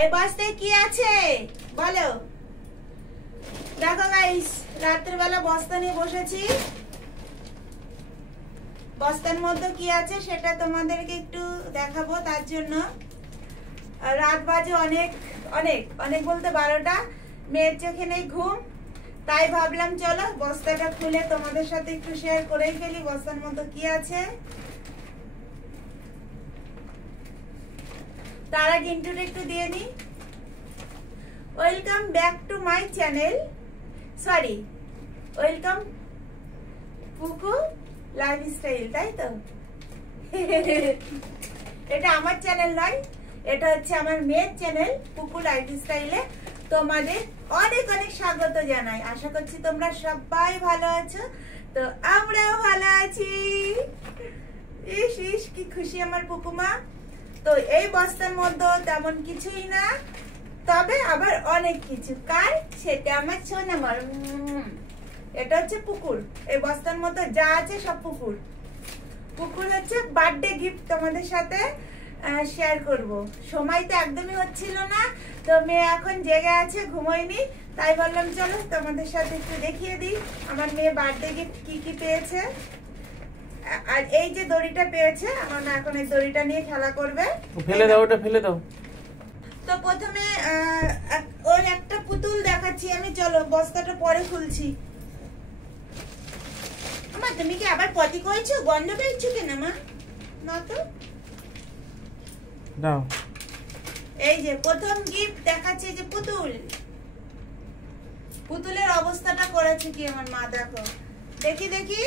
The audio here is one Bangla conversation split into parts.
এই বস্তায় কি আছে বলো। দেখো গাইস, রাতের বেলা বস্তা নিয়ে বসেছি। বস্তার মধ্যে কি আছে সেটা তোমাদেরকে একটু দেখাবো। তার জন্য রাত বাজে অনেক অনেক অনেক বলতে 12টা। মেয়ের চোখে নেই ঘুম, তাই ভাবলাম চলো বস্তাটা খুলে তোমাদের সাথে একটু শেয়ার করেই ফেলি বস্তার মধ্যে কি আছে। তার আগে ইন্ট্রোটা একটু দিয়ে নি। Welcome back to my channel, sorry welcome Puku lifestyle, তাই তো? এটা আমার চ্যানেল নয়, এটা হচ্ছে আমার মেয়ের চ্যানেল পুকু লাইফস্টাইলে। তোমাদের অনেক অনেক স্বাগত জানাই। আশা করছি তোমরা সবাই ভালো আছো, তো আমরাও ভালো আছি। ইস ইস কি খুশি আমার পুকুমা। তো এই বস্তার মধ্যে তেমন কিছুই না, তবে আবার অনেক কিছু। কার? সেটা আমার সোনামার। এটা হচ্ছে পুকুর। এই বস্তার মধ্যে যা আছে সব পুকুর। পুকুর হচ্ছে বার্থডে গিফট তোমাদের সাথে শেয়ার করব। সময় তো একদমই হচ্ছিল না, তো মেয়ে এখন জেগে আছে, ঘুমোয়নি, তাই বললাম চলো তোমাদের সাথে একটু দেখিয়ে দিই আমার মেয়ে বার্থডে গিফট কি কি পেয়েছে। আর এই যে দড়িটা পেয়েছে, আমার না এখন এই দড়িটা নিয়ে খেলা করবে। ফেলে দাও, ওটা ফেলে দাও। তো প্রথমে ওর একটা পুতুল দেখাচ্ছি আমি, চলো বস্তাটা পরে খুলছি। আমা তুমি কি আবার পটি করেছো? গন্ধ পেয়েছো কেন মা? না তো। দাও। এই যে প্রথম গিফট দেখাচ্ছে, যে পুতুল। পুতুলের অবস্থাটা করেছে কি আমার মা, দেখো দেখি দেখি।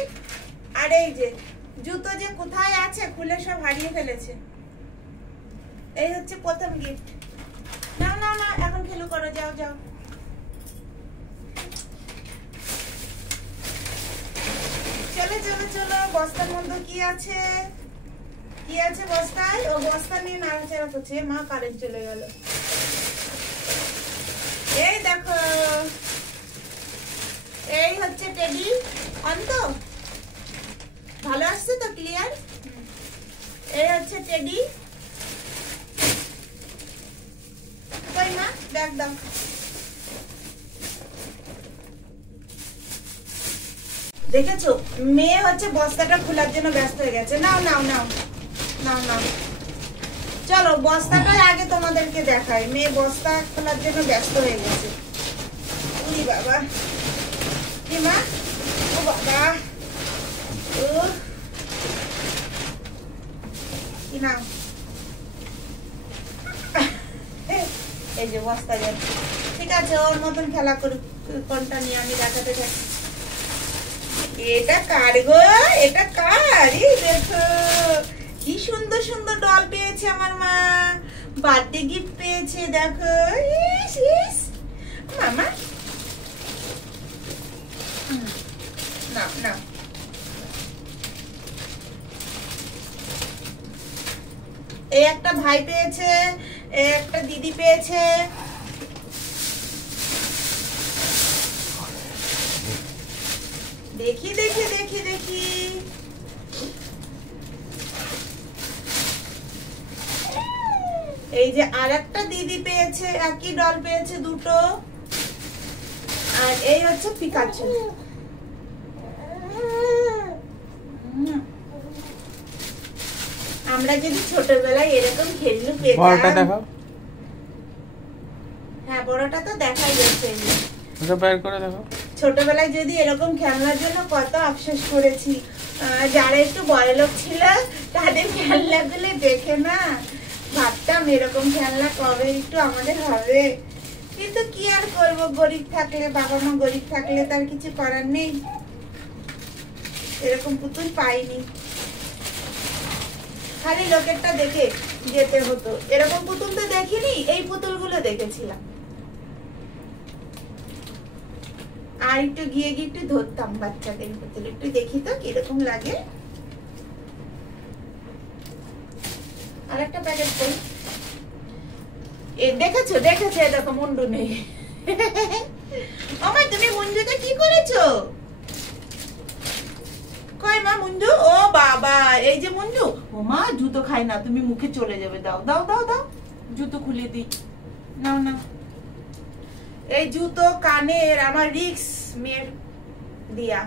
আর এই যে জুতো যে কোথায় আছে খুলে সব হারিয়ে ফেলেছে। এই হচ্ছে প্রথম গিফট। না না না, এখন খেলু করো, যাও যাও। চলো চলো চলো, বস্তার মধ্যে কি আছে কি আছে বস্তায়? ও বস্তা নিয়ে নাড়াচাড়া করছে। মা কারেন্ট চলে গেল। এই দেখো, এই হচ্ছে টেডি। অন্ত ভালো আসছে তো, ক্লিয়ার? এই হচ্ছে টেডি। কই মা, দেখ দাও। দেখেছো, মেয়ে হচ্ছে বস্তাটা খোলার জন্য ব্যস্ত হয়ে গেছে। নাও নাও নাও নাও নাও, চলো বস্তাটা আগে তোমাদেরকে দেখাই। মেয়ে বস্তা খোলার জন্য ব্যস্ত হয়ে গেছে। উরি বাবা, কি মা, ও বাবা, ও কি নাও। এই যে বস্তা যাচ্ছে, ঠিক আছে, ওর মতন খেলা করুক। কোনটা নিয়ে আমি দেখাতে থাকি। এটা কার গো? এটা কার? এই দেখো কি সুন্দর সুন্দর ডল পেয়েছে আমার মা, বার্থডে গিফট পেয়েছে। দেখো, ইস ইস মামা, না না, এই একটা ভাই পেয়েছে, এই একটা দিদি পেয়েছে। দেখি দেখি দেখি দেখি, এই যে আর একটা দিদি পেয়েছে, একই ডল পেয়েছে দুটো। আর এই হচ্ছে পিকাচু। আমরা যদি ছোটবেলায় এরকম খেলনা পেতাম। হ্যাঁ, বড়টা তো দেখাই যাচ্ছে। ছোটবেলায় যদি এরকম খেলনার জন্য কত আফসোস করেছি। যারা একটু বড়লোক ছিল তাদের খেলনাগুলো দেখে না ভাবতাম এরকম খেলনা কবে একটু আমাদের হবে। কিন্তু কি আর করবো, গরিব থাকলে, বাবা মা গরিব থাকলে তার কিছু করার নেই। এরকম পুতুল পাইনি, খালি লোকেরটা দেখে যেতে হতো। এরকম পুতুল তো দেখিনি, এই পুতুলগুলো দেখেছিলাম। আর একটু গিয়ে গিয়ে একটু ধরতাম বাচ্চাদের পুতুল, একটু দেখি তো কিরকম লাগে। আর একটা প্যাকেট করি। দেখেছো দেখেছো, দেখো মুন্ডু নেই। আমার তুমি মুন্ডুতে কি করেছো? কই মা মুন্ডু? ও বাবা, এই যে মুন্ডু। ও মা, জুতো খাই না, তুমি মুখে চলে যাবে। দাও দাও দাও দাও, জুতো খুলে দিই। নাও না, এই জুতো কানের আমার রিক্স মেয়ের দিয়া,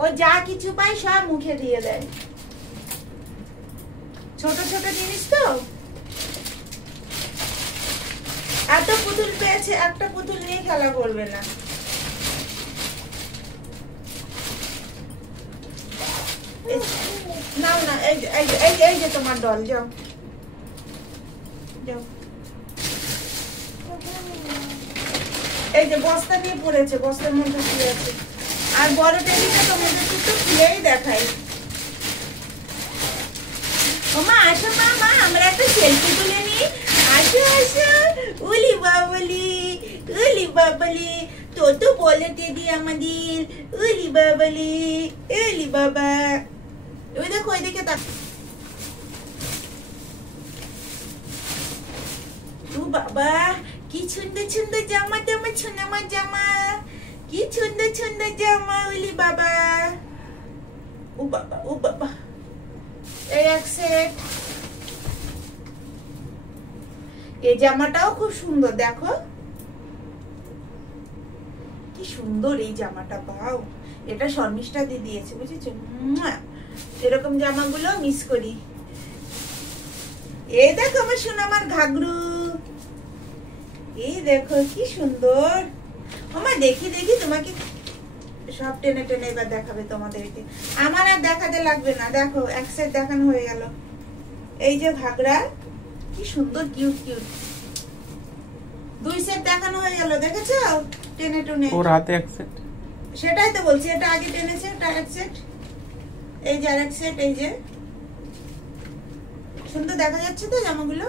ও যা কিছু পায় সব মুখে দিয়ে দেয়। ছোট ছোট জিনিস তো, এত পুতুল পেয়েছে, একটা পুতুল নিয়ে খেলা করবে না। নাও না, এই যে তোমার ডল, যাও যাও। এই যে বস্তা নিয়ে পড়েছে, বস্তার মধ্যে কি আছে। আর বড় টেবিলটা তোমাদের একটু খুলেই দেখাই। ওমা আসো মা, আমরা একটা সেলফি তুলে নিই। আসো আসো, উলি বাবলি, উলি বাবলি, তো বলে টেডি আমাদের, উলি বাবলি, উলি বাবা। ওই দেখো, ওই দিকে তাক। ও বাবা, কি সুন্দর সুন্দর জামা, তোমার সোনামার জামা, কি সুন্দর সুন্দর জামা, উলি বাবা। ও বাবা, ও বাবা, এই এক সেট। এই জামাটাও খুব সুন্দর, দেখো কি সুন্দর এই জামাটা, পাও। এটা শর্মিষ্ঠা দিয়ে দিয়েছে, বুঝেছো? এরকম জামাগুলো মিস করি। এই দেখো আমার সোনামার ঘাগরু, এই দেখো কি সুন্দর। আমার দেখি দেখি তোমাকে সব টেনে টেনে এবার দেখাবে তোমাদেরকে। আমার আর দেখাতে লাগবে না, দেখো এক সেট দেখানো হয়ে গেল। এই যে ঘাগরা, কি সুন্দর কিউট কিউট। দুই সেট দেখানো হয়ে গেল, দেখেছো? টেনে টেনে ওর হাতে এক সেট। সেটাই তো বলছি, এটা আগে টেনেছে, এটা এক সেট। এই যে আরেক সেট, এই যে সুন্দর দেখা যাচ্ছে তো জামাগুলো।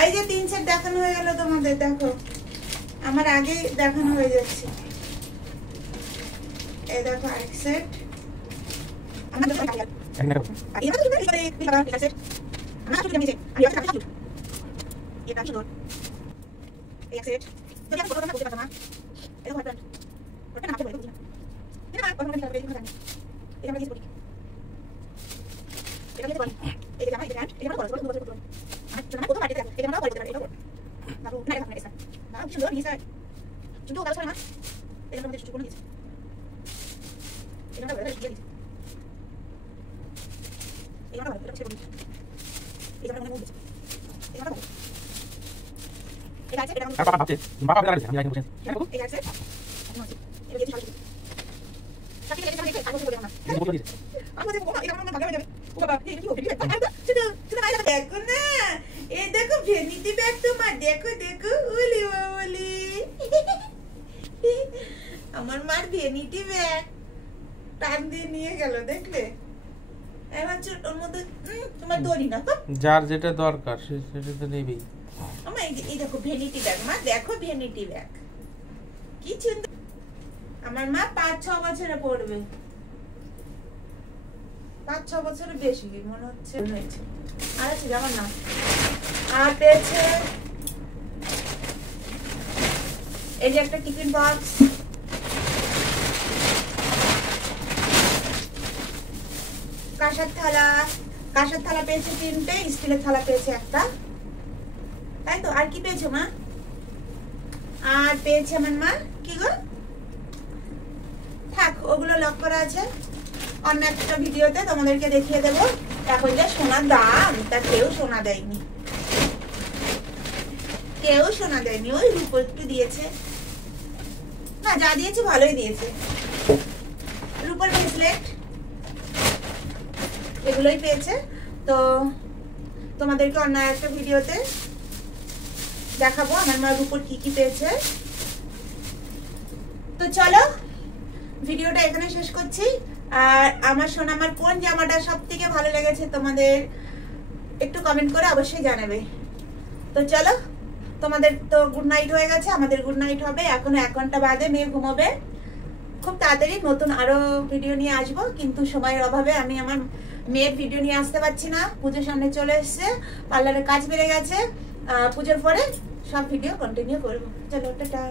এই যে তিন সেট দেখানো হয়ে গেল তোমাদের, দেখো আমার আগে দেখানো হয়ে যাচ্ছে। এই দেখো আরেক সেট। দেখো না, এই দেখো ভ্যানিটি ব্যাগ তোমার, দেখো দেখো, উলি বাবলি। আমার মার ভ্যানিটি ব্যাগ টান দিয়ে নিয়ে গেল, দেখলে? এবার ওর মধ্যে তোমার দড়ি না, যার যেটা দরকার সেটা তো নেবেই। আমার এই দেখো ভ্যানিটি ব্যাগ, মা দেখো ভ্যানিটি ব্যাগ কি সুন্দর। আমার মা 5-6 বছরে পড়বে, 5-6 বছরের বেশি মনে হচ্ছে হয়েছে। আর আছে যেমন না, আর পেয়েছে এই যে একটা টিফিন বক্স, কাঁসার থালা, কাঁসার থালা পেয়েছে 3টে, স্টিলের থালা পেয়েছে একটা, তাই তো? আর কি পেয়েছো মা? আর পেয়েছে আমার মা কি গো, থাক ওগুলো লক করা আছে, অন্য একটা ভিডিওতে তোমাদেরকে দেখিয়ে দেবো। এখন যা সোনার দাম, তা কেউ সোনা দেয়নি, কেউ সোনা দেয়নি। ওই রূপো একটু দিয়েছে, না যা দিয়েছে ভালোই দিয়েছে। রূপোর ব্রেসলেট এগুলোই পেয়েছে। তো তোমাদেরকে অন্য একটা ভিডিওতে দেখাবো আমার মা রূপোর কি কি পেয়েছে। তো চলো ভিডিওটা এখানে শেষ করছি। আর আমার সোনামার কোন জামাটা সব থেকে ভালো লেগেছে তোমাদের একটু কমেন্ট করে অবশ্যই জানাবে। তো চলো, তোমাদের তো গুড নাইট হয়ে গেছে, আমাদের গুড নাইট হবে। এখনো 1 ঘন্টা বাদে মেয়ে ঘুমাবে। খুব তাড়াতাড়ি নতুন আরো ভিডিও নিয়ে আসবো, কিন্তু সময়ের অভাবে আমি আমার মেয়ের ভিডিও নিয়ে আসতে পারছি না। পুজোর সামনে চলে এসছে, পার্লারের কাজ বেড়ে গেছে। পুজোর পরে সব ভিডিও কন্টিনিউ করবো। চলো টাটা।